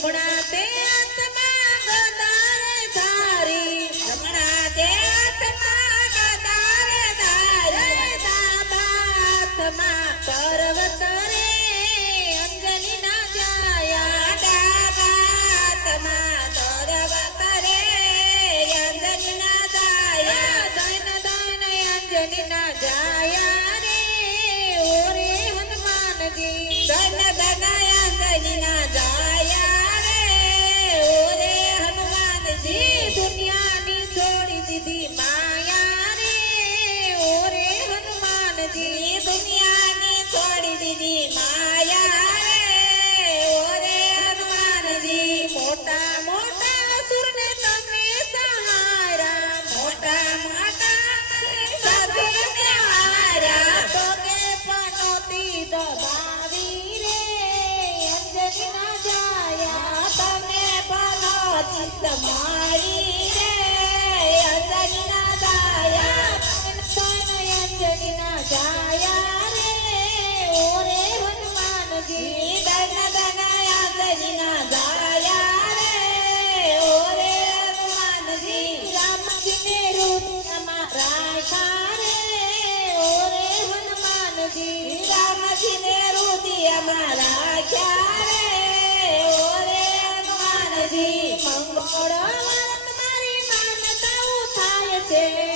chocolate. તમારી રે અંજના દાયા અંજના જાયા રે ઓરે હનુમાનજી દના દના અંજના જાયા રે ઓરે હનુમાનજી રામજી મેરુ તમારા શા રે ઓરે Hanumanji Ramji Meru ter.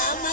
Mama,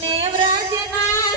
Ginebra.